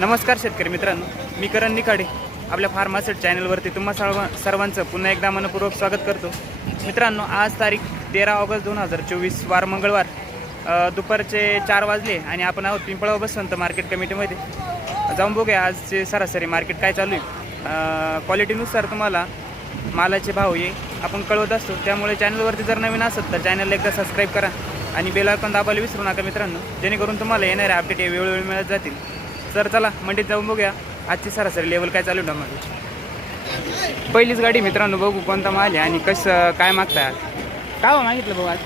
नमस्कार शेतकरी मित्रांनो मी करण निकाडे आपल्या फार्मासेट चॅनलवरती तुम्हा सर्व सर्वांचं पुन्हा एकदा मनपूर्वक स्वागत करतो. मित्रांनो आज तारीख तेरा ऑगस्ट दोन हजार चोवीस वार मंगळवार दुपारचे चार वाजले आणि आपण आहोत पिंपळाव बसवंत मार्केट कमिटीमध्ये. जाऊन बघूया आजचे सरासरी मार्केट काय चालू आहे. क्वालिटीनुसार तुम्हाला मालाचे भाव ये आपण कळवत असतो. त्यामुळे चॅनलवरती जर नवीन असेल तर चॅनलला एकदा सबस्क्राईब करा. आणि बेल आयकॉन दाबायला विसरू नका मित्रांनो. जेणेकरून तुम्हाला येणारे अपडेट हे वेळोवेळी मिळत जातील. तर चला मंडीत जाऊन बघूया. आजची सरासरी लेवल काय चालू आहे टमाटे पहिलीच गाडी मित्रांनो बघू कोणता माल आहे आणि कसं काय मागताय आज? काय हो मागितलं भाऊ आज?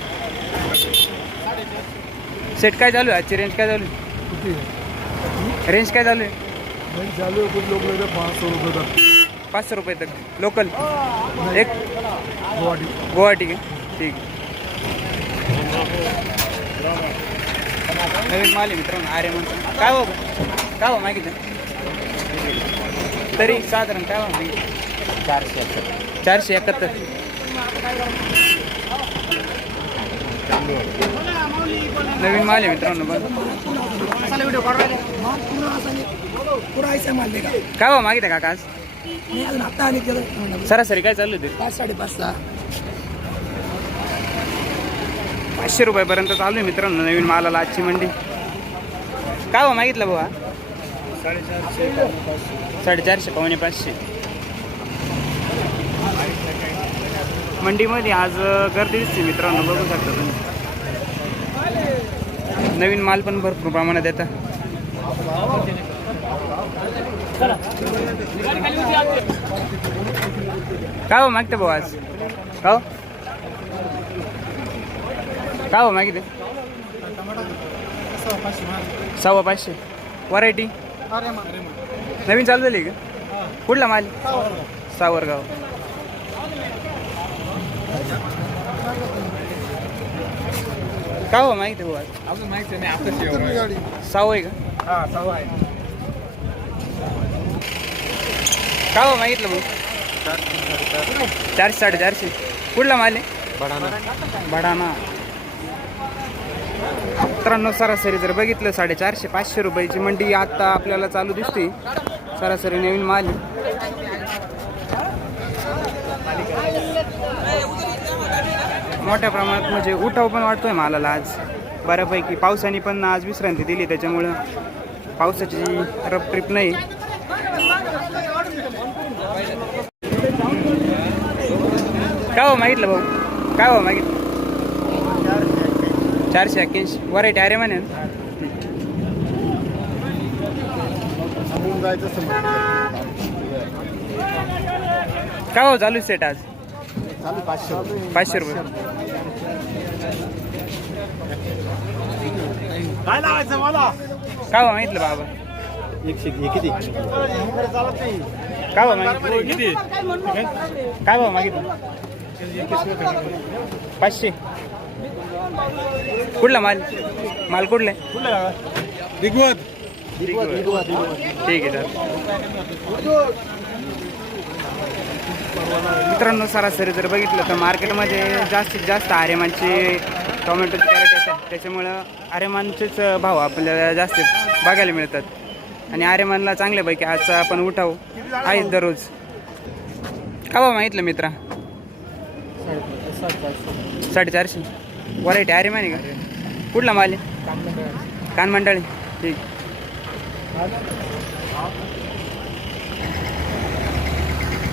सेट काय चालू आहे? आजची रेंज काय चालू आहे? रेंज काय चालू आहे? चालू है कुछ लोग लेते पाँच सौ रुपये तक पाचशे रुपये तक. लोकल एक? गुवाहाटी. गुवाहाटी ठीक आहे. नवीन माल आहे मित्रांनो अरे म्हणतो. काय हो काय हो मागितलं? तरी साधारण काय हो मागितलं? चारशे चारशे एकाहत्तर. नवीन माल आहे मित्रांनो बघ. काय हो मागितलं काका आज? सरासरी काय चालू होते पाच साडेपाच सहा पाचशे रुपयापर्यंत चालू आहे मित्रांनो नवीन मालाला आजची मंडी. काय हो मागितलं बुवा? साडेचारशे पावणे पाचशे. मंडीमध्ये आज गर्दी दिसते मित्रांनो बघू शकता तुम्ही. नवीन माल पण भरपूर प्रमाणात येतं. काय हो मागते भाऊ आज? का हो काय हो मागितले? सव्वा पाचशे. व्हरायटी नवीन चालू झाली का? कुठला माल? सावरगाव. काय हो माहिती आज? अजून माहिती नाही आता साव आहे का? हा आहे काय हो मागितलं भाऊ? चारशे साडेचारशे. कुठला माल आहे? बडाना मित्रांनो सरासरी जर बघितलं साडेचारशे पाचशे रुपयाची मंडी आता आपल्याला चालू दिसते. सरासरी नवीन माल मोठ्या प्रमाणात म्हणजे उठाव पण वाटतोय मालाला आज. बऱ्यापैकी पावसाने पण आज विश्रांती दिली त्याच्यामुळं पावसाची रप ट्रिप नाही. काय हो मागितलं भाऊ? काय हो मागितलं? चारशे एक्क्याऐंशी. व्हरायटी अरे म्हणे. काय हो चालू सेट आज? चालू पाचशे रुपये. काय लावायचं मला? काय हो मागितलं बाबा? एकशे हे किती? काय हो मागितलं? किती? काय भाऊ मागितलं? पाचशे. कुठला माल? माल कुठला आहे? दिग्वत ठीक आहे सर मित्रांनो सरासरी जर बघितलं तर मार्केटमध्ये जास्तीत जास्त आरेमानचे टोमॅटोचे कॅरेट येतात त्याच्यामुळं आरेमानचेच भाव आपल्याला जास्त बघायला मिळतात. आणि आरेमानला चांगल्यापैकी आजचा आपण उठाव आहेच दररोज. का भाव मागितलं मित्रा? साडेचारशे. व्हरायटी अरे आहे का? कुठला माल आहे? कान मंडळी. ठीक.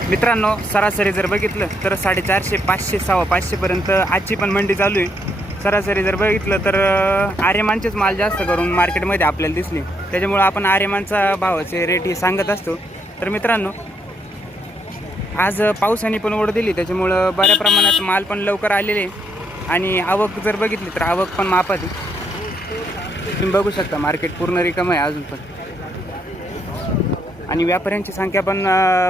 मित्रांनो सरासरी जर बघितलं तर साडेचारशे पाचशे सहा पाचशेपर्यंत आजची पण मंडी चालू आहे. सरासरी जर बघितलं तर आर्यमानचेच माल जास्त करून मार्केटमध्ये आपल्याला दिसले. त्याच्यामुळं आपण आर्यमानचा भावाचे रेट हे सांगत असतो. तर मित्रांनो आज पावसाने पण ओढ दिली. त्याच्यामुळं बऱ्या प्रमाणात माल पण लवकर आलेले आणि आवक जर बघितली तर आवक पण मापात आहे. तुम्ही बघू शकता मार्केट पूर्ण रिकाम आहे अजून पण. आणि व्यापाऱ्यांची संख्या पण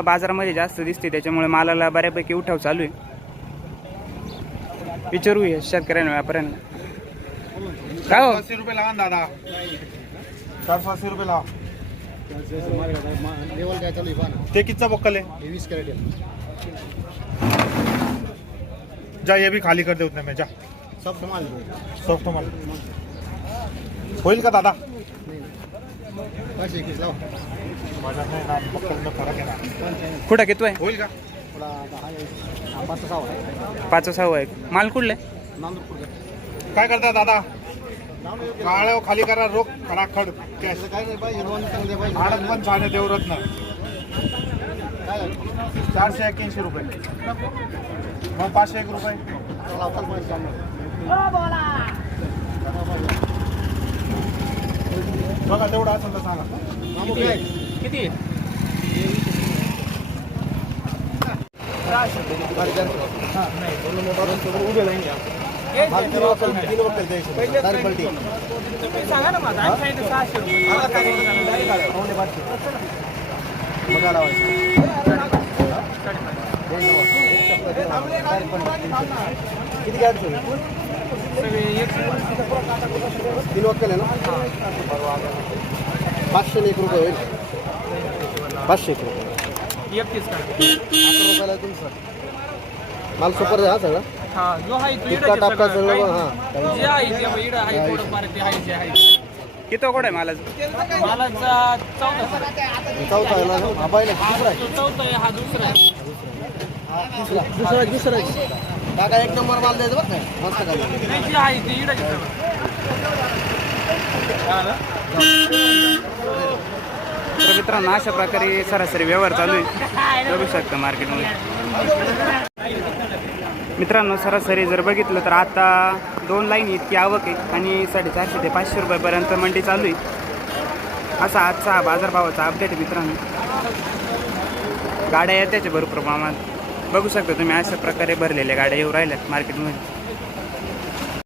बाजारामध्ये जास्त दिसते त्याच्यामुळे मालाला बऱ्यापैकी उठाव चालू आहे. विचारू या शेतकऱ्यांना व्यापाऱ्यांना. काय हो? पाचशे रुपये लावा दादा. चार पाचशे रुपये लावा. ते कितीचा बक्कल आहे? वीस कॅरेट जा ये भी खाली कर दे उतने में जा। सब संभाल सॉफ्ट माल होईल का दादा? मक्कलनं फरक आहे? कुठं होईल का? पाच सहा आहे. पाच सहावं आहे. माल कुठले? काय करता दादा? काळ्या खाली करा रोख खडाखड काय पण छान आहे देवरत्न? चारशे एक्याऐंशी रुपये मग पाचशे एक रुपये. बघा तेवढं असेल तर सांगा द्या. उभे द्यायचे डायरेक्ट पलटी मग लावायचं किती गाडी तीन वक्कल आहे ना पाचशे एक रुपये होईल पाचशे एक रुपये रुपयाला तुमचं माल सुपर हा सगळं हा जो आहे. हां किती कुठं आहे मालाचं? मालाचा चौथा चौथा आहे ना? हा पहिला दुसरा आहे. चौथा आहे हा दुसरा आहे. दुसरा दुसरा आहे, दुसरा आहे. काका एक नंबर माल द्यायचा बरं काय मस्त काय नाही जे आहे ते इडच सगळं तर मित्रांनो अशा प्रकारे सरासरी व्यवहार चालू आहे. बघू शकता मार्केटमध्ये मित्रांनो सरासरी जर बघितलं तर आता दोन लाईन इतकी आवक आहे आणि साडेचारशे ते पाचशे रुपयापर्यंत मंडी चालू आहे. असा आजचा हा बाजारभावाचा अपडेट आहे मित्रांनो. गाड्या येत्याच्या भरपूर प्रमाणात. बघू शकता तुम्ही अशा प्रकारे भरलेल्या गाड्या येऊ राहिल्यात मार्केटमध्ये